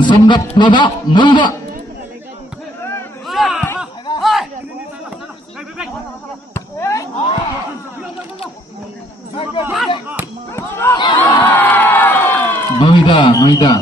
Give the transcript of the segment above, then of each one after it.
Sambap laba Mulda. Noida.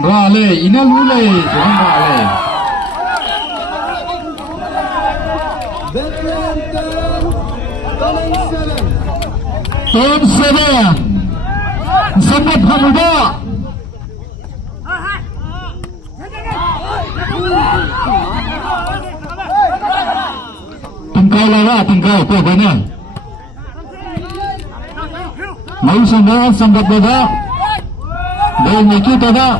Vale, inalule, jangan vale. Turn 7. Sambap Hamida. Tengkau lala, tengkau, apa benar? Mau sambap beda. Dan kita dah.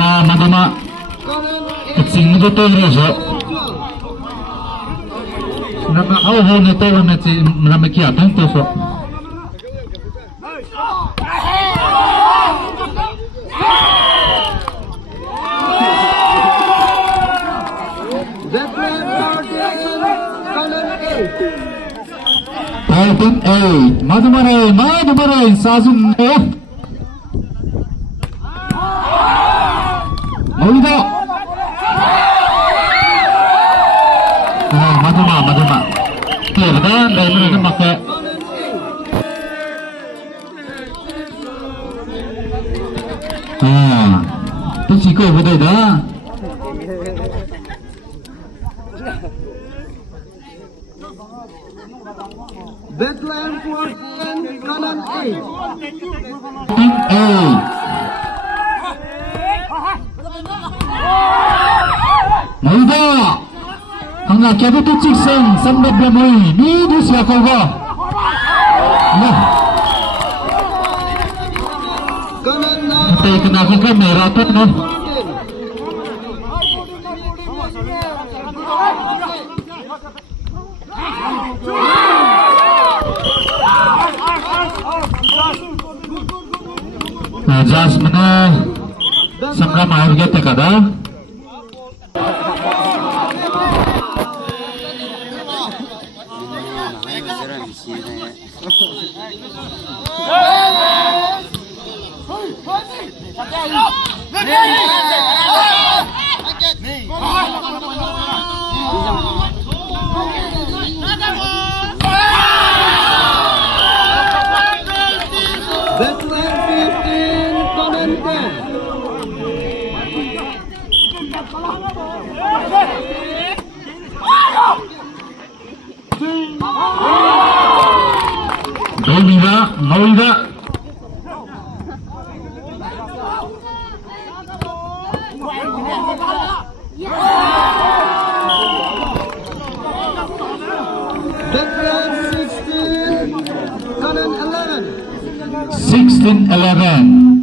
Madama kucing itu tuh rasa nama awal itu nama kiatan tuh so Titan 8 Madamarai Sazun Maulida. Madama. Clear dah, dari mana nak pakai? Tu ciko betul dah. Bethlehem 14, kanan 8. Maulida. Hangga kiabu tu ciksen sambap blamui. Ni du siapa kau? Nah. Kita kena kau merah tu no. Jas mana sampai mahal kita kada. Maulida. Bethlehem 16, kanan 11. 16-11.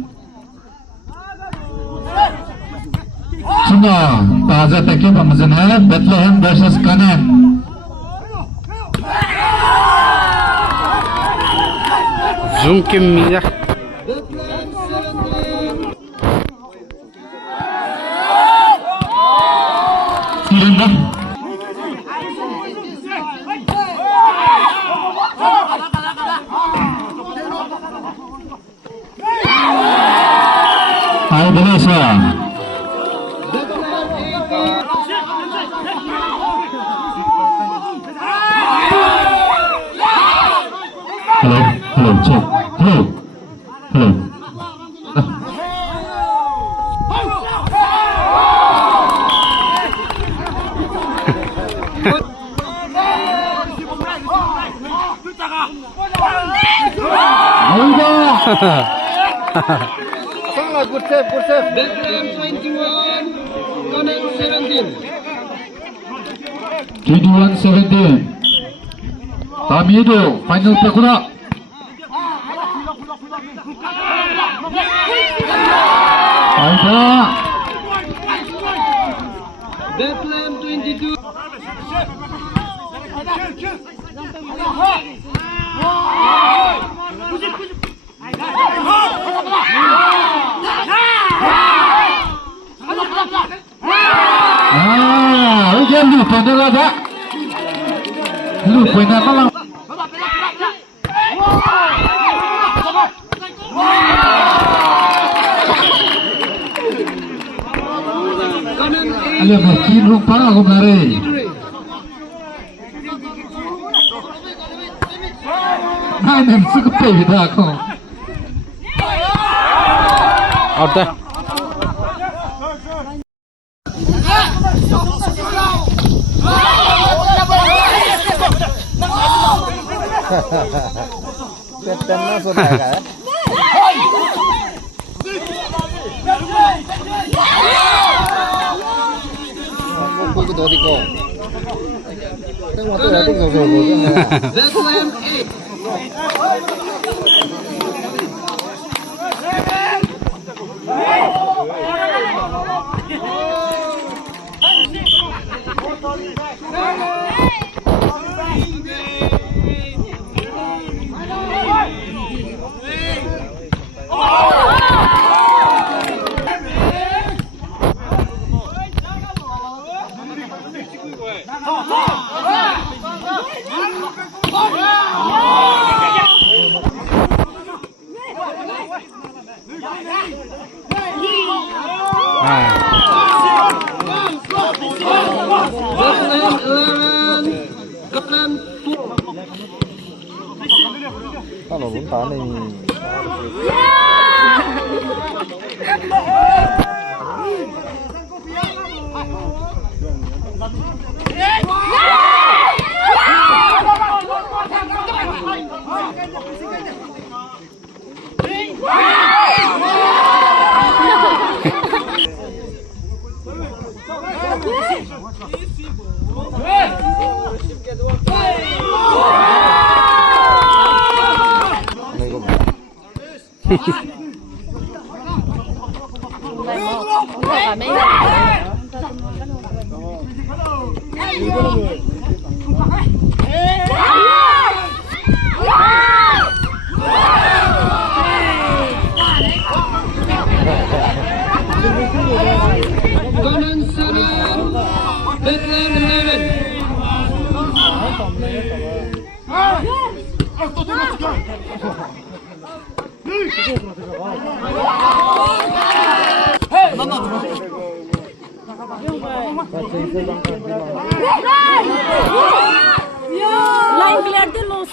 Sudah, taza takip pemazana Bethlehem versus Kanan. Zoom kimiyah. Bethlehem 17. Siren dah. Ayo berasa. Hello, hello, check. Hello, hello. Good save, good save. Bethlehem 21, Conan 17. 21-17. Kami itu final pekura. Aida. Bethlehem 22. Ujian lu pandang ada. Lu punya malang. Alia makin rumpang aku lari. Nah, nem suka peda aku. Ada. September sudah kan? Aku itu tadi kok. Tengok tu tadi kau kau. Bethlehem 老龙打你。Conan 7, Bethlehem 11. Line'ler de los.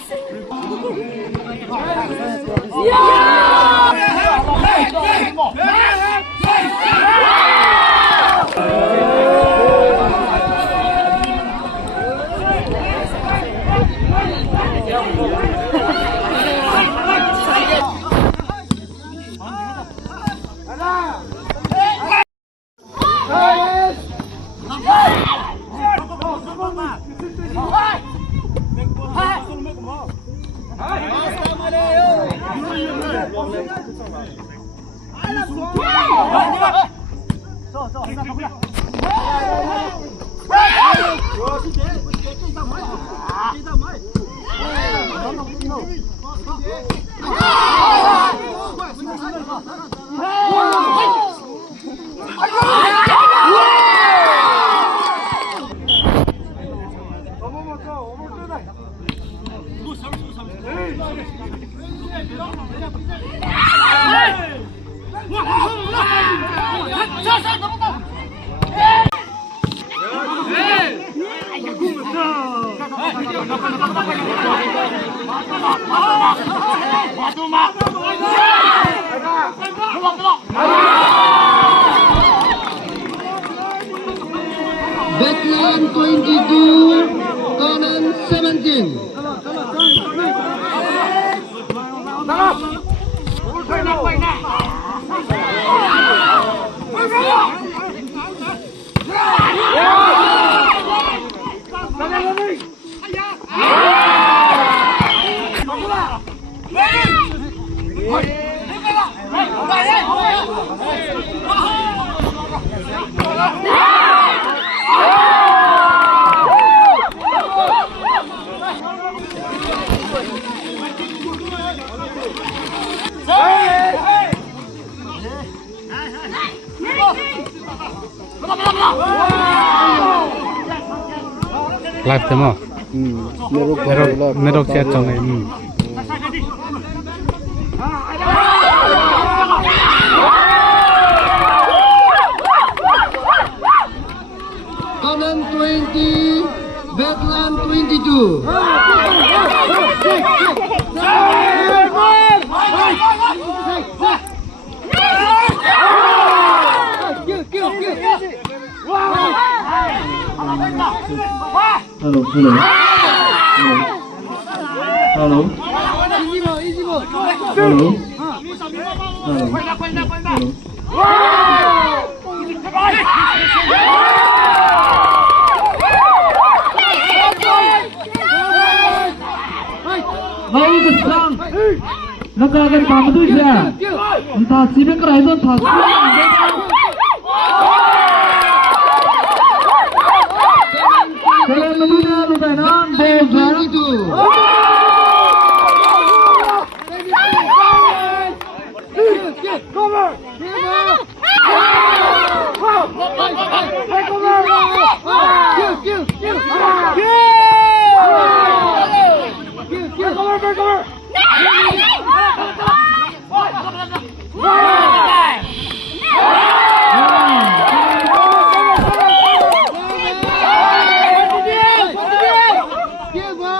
Backline 22, kanan 17. Live demo. Merok chat trong này. Kanan 20, backline 22. Hello. Mau kesang, nakagan pamdu siya. Entah sibuk kerajaan thas. Kalau mendunia lupakan bola itu.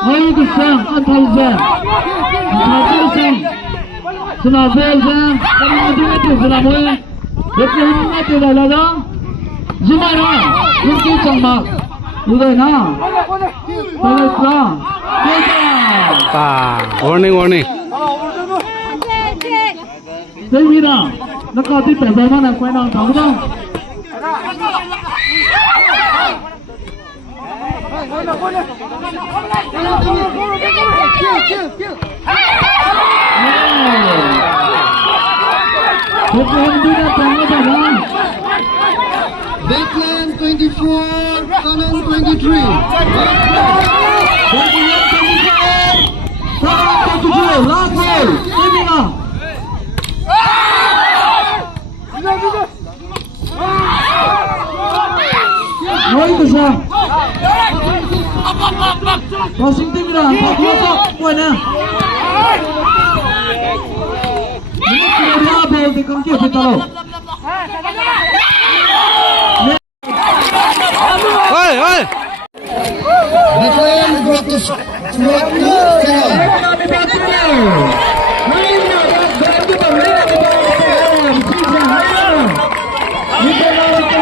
Mau kesang antar Zeme, Sudah Zeme, kami mendengar tu sudah mulai. Betul itu dah dah. Zeme mungkin cangmak, udah na. Kalau kurang, Warning. Zeme nak kau tu terbaik mana kau nak tahu tak? Backline 24, kanan 23. Crossing team dah, masuk poinnya. Ini sudah bola di kaki kita lo. Oi. Backline 200.